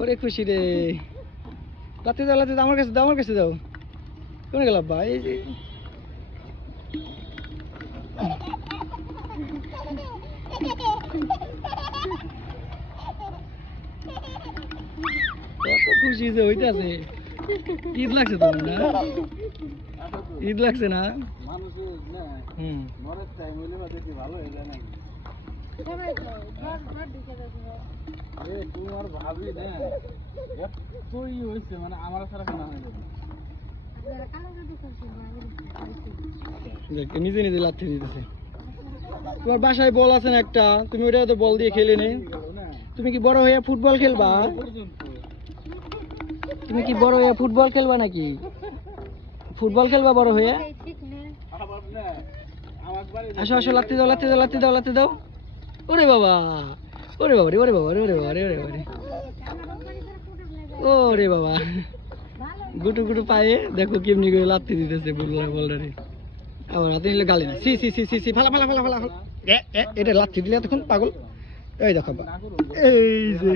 ওরে খুশি রে, লাতি দাও লাতি দাও, আমার কাছে দাও, আমার কাছে দাও। কোনে গেল আব্বা? এই যে কত খুশি যে হইতাছে। ঈদ লাগছে তোমার না? ঈদ লাগছে না? হুম, তোমার ভাবি না এতই হয়েছে, মানে আমার সারা কেনা হয়ে যাবে। নিজে নিজে লাথি দিতেছে। তোমার বাসায় বল আছে না একটা, তুমি ওটা তো বল দিয়ে খেলে নেই। তুমি কি বড় হয়ে ফুটবল খেলবা? তুমি কি বড় হয়ে ফুটবল খেলবা নাকি? ফুটবল খেলবা বড় হয়ে? আসো আসো, লাত্তি দাও লাত্তি দাও লাত্তি দাও লাত্তি দাও। ওরে বাবা, ওরে বাবা রে, ওরে বাবা রে, ওরে বাবা রে, ওরে বাবা রে, ওরে বাবা। গুটু গুটু পায়ে দেখো কেমনি করে লাত্তি দিতেছে বলটারে। আবার হাতে নিলে গালি না। সি সি সি সি সি, ফালা ফালা ফালা ফালা। এটা লাত্তি দিলে তখন পাগল। এই দেখো এই যে